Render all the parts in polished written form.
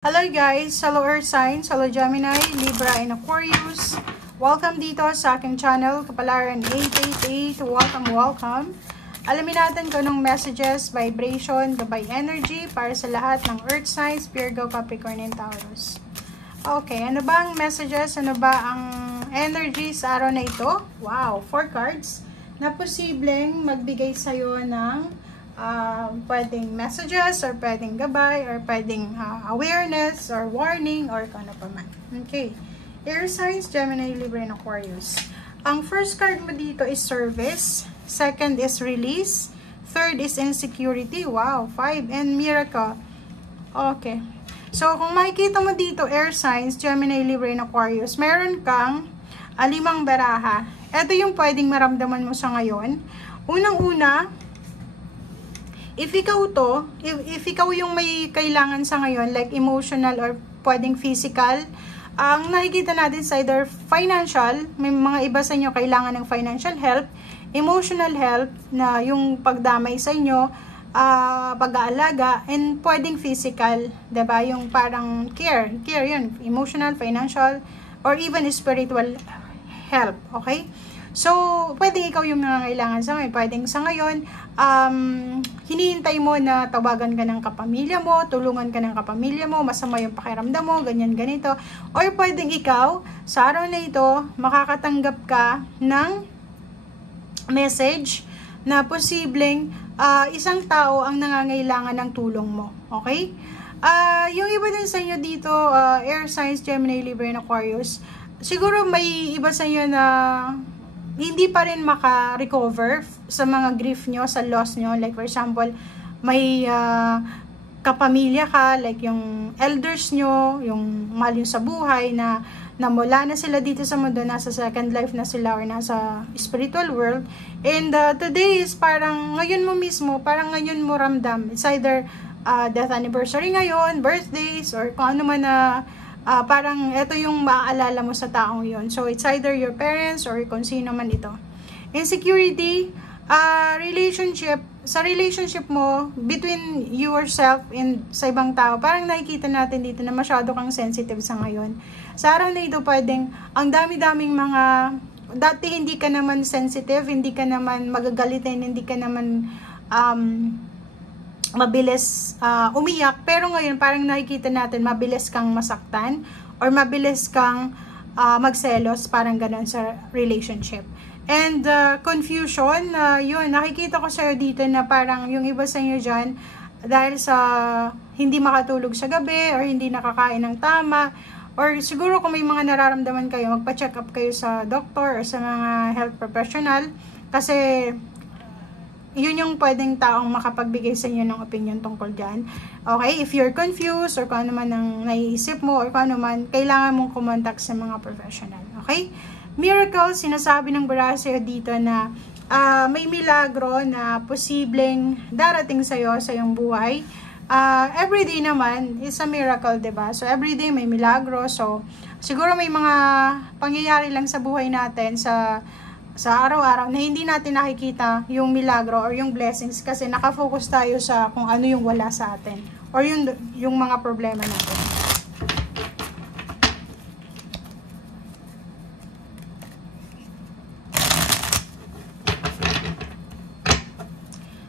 Hello guys! Hello Earth Signs, hello Gemini, Libra, and Aquarius. Welcome dito sa aking channel, Kapalaran 888. Welcome. Alamin natin kung anong messages, vibration, gabay energy para sa lahat ng Earth Signs, Virgo, Capricorn, and Taurus. Okay, ano ba ang messages? Ano ba ang energy sa araw na ito? Wow, 4 cards na posibleng magbigay sa'yo ng pwedeng messages or pwedeng gabay or pwedeng awareness or warning or kung ano pa man. Okay. Air signs, Gemini, Libra, and Aquarius. Ang first card mo dito is service. Second is release. Third is insecurity. Wow. 5 and miracle. Okay. So, kung makikita mo dito, air signs, Gemini, Libra, and Aquarius, meron kang 5 baraha. Ito yung pwedeng maramdaman mo sa ngayon. Unang-una, if ikaw yung may kailangan sa ngayon, like emotional or pwedeng physical, ang nakikita natin sa either financial, may mga iba sa inyo kailangan ng financial help, emotional help, na yung pagdamay sa inyo, pag-aalaga, and pwedeng physical, diba? Yung parang care yun, emotional, financial, or even spiritual help, okay? So, pwedeng ikaw yung nangangailangan sa ngayon. Pwedeng sa ngayon, hinihintay mo na tawagan ka ng kapamilya mo, tulungan ka ng kapamilya mo, masama yung pakiramdam mo, ganyan, ganito. Or pwedeng ikaw, sa araw na ito, makakatanggap ka ng message na posibleng isang tao ang nangangailangan ng tulong mo. Okay? Yung iba din sa inyo dito, air signs, Gemini, Libra, and Aquarius, siguro may iba sa inyo na hindi pa rin maka-recover sa mga grief nyo, sa loss nyo. Like for example, may kapamilya ka, like yung elders nyo, yung mahal nyo sa buhay, na mula na sila dito sa mundo, nasa second life na sila or nasa spiritual world. And today is parang ngayon mo mismo, parang ngayon mo ramdam. It's either death anniversary ngayon, birthdays, or kung ano man na parang ito yung maaalala mo sa taong yon. So, it's either your parents or kung sino man ito. Insecurity, sa relationship mo, between yourself and sa ibang tao, parang nakikita natin dito na masyado kang sensitive sa ngayon. Sa araw na ito, pwedeng, ang dami-daming mga, dati hindi ka naman sensitive, hindi ka naman magagalitin, hindi ka naman, mabilis umiyak, pero ngayon parang nakikita natin mabilis kang masaktan or mabilis kang magselos, parang ganun sa relationship. And confusion, yun, nakikita ko sa'yo dito na parang yung iba sa inyo dyan, dahil sa hindi makatulog sa gabi or hindi nakakain ng tama, or siguro kung may mga nararamdaman kayo, magpa-check up kayo sa doctor or sa mga health professional, kasi yun yung pwedeng taong makapagbigay sa inyo ng opinion tungkol dyan. Okay, if you're confused or kung ano man ang naiisip mo or kung ano man, kailangan mong kumontak sa mga professional. Okay? Miracle, sinasabi ng baraha sa'yo dito na may milagro na posibleng darating sa'yo sa iyong buhay. Everyday naman is a miracle, diba? So, everyday may milagro. So, siguro may mga pangyayari lang sa buhay natin sa araw-araw na hindi natin nakikita yung milagro or yung blessings kasi nakafocus tayo sa kung ano yung wala sa atin or yung mga problema natin.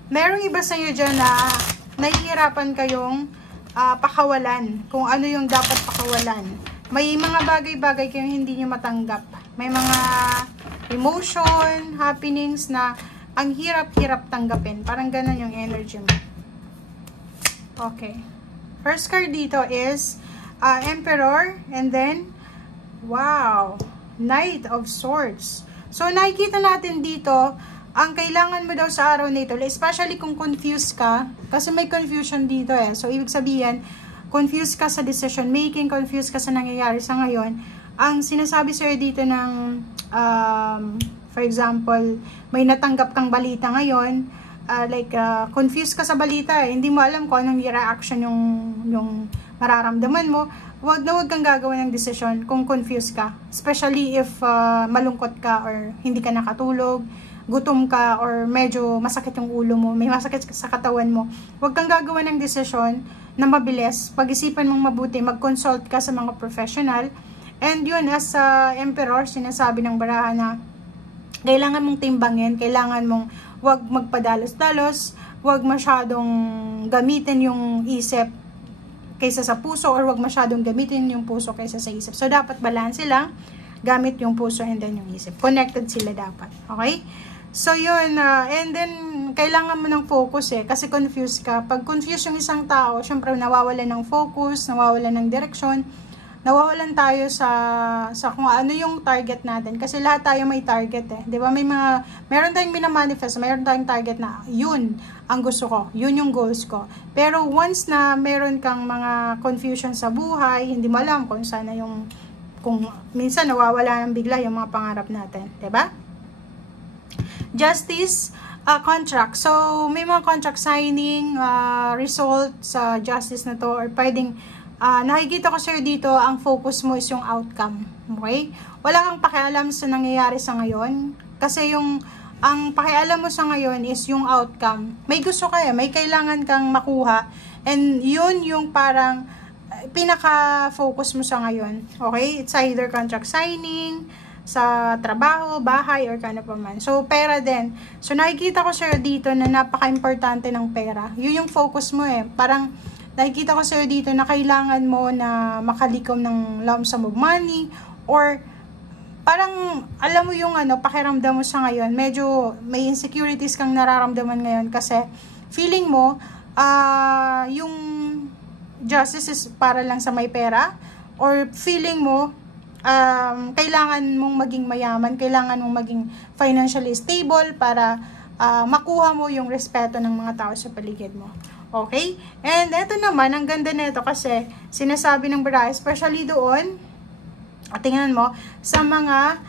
Merong iba sa inyo dyan na nahihirapan kayong pakawalan kung ano yung dapat pakawalan. May mga bagay-bagay kayong hindi nyo matanggap. May mga emotion, happenings na ang hirap-hirap tanggapin. Parang ganun yung energy mo. Okay. First card dito is Emperor, and then, wow, Knight of Swords. So, nakikita natin dito, ang kailangan mo daw sa araw nito, especially kung confused ka, kasi may confusion dito eh. So, ibig sabihin, confused ka sa decision making, confused ka sa nangyayari sa ngayon. Ang sinasabi sa'yo dito ng, for example, may natanggap kang balita ngayon, confused ka sa balita, hindi mo alam kung anong reaction yung mararamdaman mo, wag kang gagawa ng decision kung confused ka. Especially if malungkot ka or hindi ka nakatulog, gutom ka, or medyo masakit yung ulo mo, may masakit sa katawan mo. Wag kang gagawa ng decision na mabilis. Pag-isipan mong mabuti, mag-consult ka sa mga professional. And yun, as emperor, sinasabi ng baraha na kailangan mong timbangin, kailangan mong wag magpadalos-dalos, wag masyadong gamitin yung isip kaysa sa puso, or wag masyadong gamitin yung puso kaysa sa isip. So, dapat balance lang, gamit yung puso and then yung isip. Connected sila dapat. Okay? So, yun. And then, kailangan mo ng focus kasi confused ka. Pag confused yung isang tao, syempre nawawalan ng focus, nawawalan ng direksyon, nawawalan tayo sa kung ano yung target natin. Kasi lahat tayo may target eh. Di ba? Meron tayong minamanifest, meron tayong target na yun ang gusto ko. Yun yung goals ko. Pero once na meron kang mga confusion sa buhay, hindi mo alam kung sana kung minsan nawawala ng bigla yung mga pangarap natin. Di ba? Justice, contract. So, may mga contract signing, result sa justice na to, or pwedeng nakikita ko sir dito, ang focus mo is yung outcome. Okay? Wala kang pakialam sa nangyayari sa ngayon. Kasi ang pakialam mo sa ngayon is yung outcome. May gusto ka may kailangan kang makuha. And yun yung parang pinaka-focus mo sa ngayon. Okay? It's either contract signing, sa trabaho, bahay, or kano pa man. So, pera din. So, nakikita ko sir dito na napaka-importante ng pera. Yun yung focus mo Parang, nakikita ko sa'yo dito na kailangan mo na makalikom ng lump sum of money, or parang alam mo yung pakiramdam mo sa ngayon, medyo may insecurities kang nararamdaman ngayon kasi feeling mo yung justice is para lang sa may pera, or feeling mo kailangan mong maging mayaman, kailangan mong maging financially stable para makuha mo yung respeto ng mga tao sa paligid mo. Okay? And ito naman, ang ganda nito kasi sinasabi ng baraha, especially doon, tingnan mo, sa mga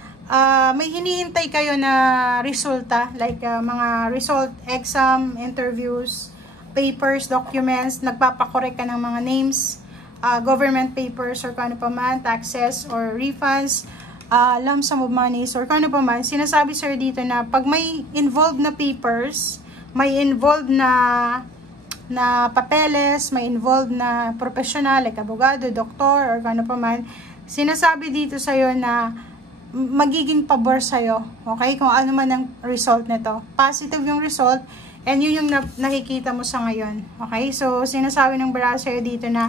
may hinihintay kayo na resulta, like mga result, exam, interviews, papers, documents, nagpapakorek ka ng mga names, government papers, or kano pa man, taxes, or refunds, lump sum of monies, or kano pa man. Sinasabi sir dito na pag may involved na papers, may involved na papeles, may involved na professional, like abogado, doktor, or ano pa man, sinasabi dito sa'yo na magiging pabor sa'yo. Okay? Kung ano man ang result nito. Positive yung result, and yun yung nakikita mo sa ngayon. Okay? So, sinasabi ng baraha sa'yo dito na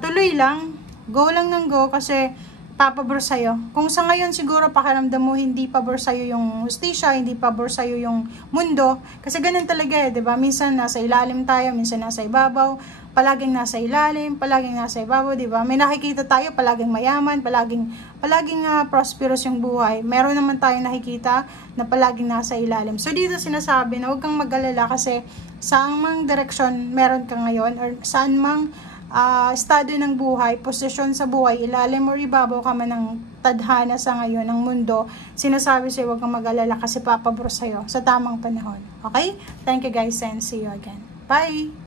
tuloy lang, go lang ng go, kasi papabor sa'yo. Kung sa ngayon siguro pakiramdam mo hindi pabor sa'yo yung hustisya, hindi pabor sa'yo yung mundo, kasi ganun talaga diba? Minsan nasa ilalim tayo, minsan nasa ibabaw, palaging nasa ilalim, palaging nasa ibabaw, diba? May nakikita tayo, palaging mayaman, palaging prosperous yung buhay. Meron naman tayong nakikita na palaging nasa ilalim. So dito sinasabi na huwag kang mag-alala kasi saan mang direksyon meron ka ngayon, or saan mang estado ng buhay, posisyon sa buhay, ilalim o ibabaw ka man ng tadhana sa ngayon, ng mundo, sinasabi sa'yo, huwag kang mag-alala kasi papabor sa'yo sa tamang panahon. Okay? Thank you guys and see you again. Bye!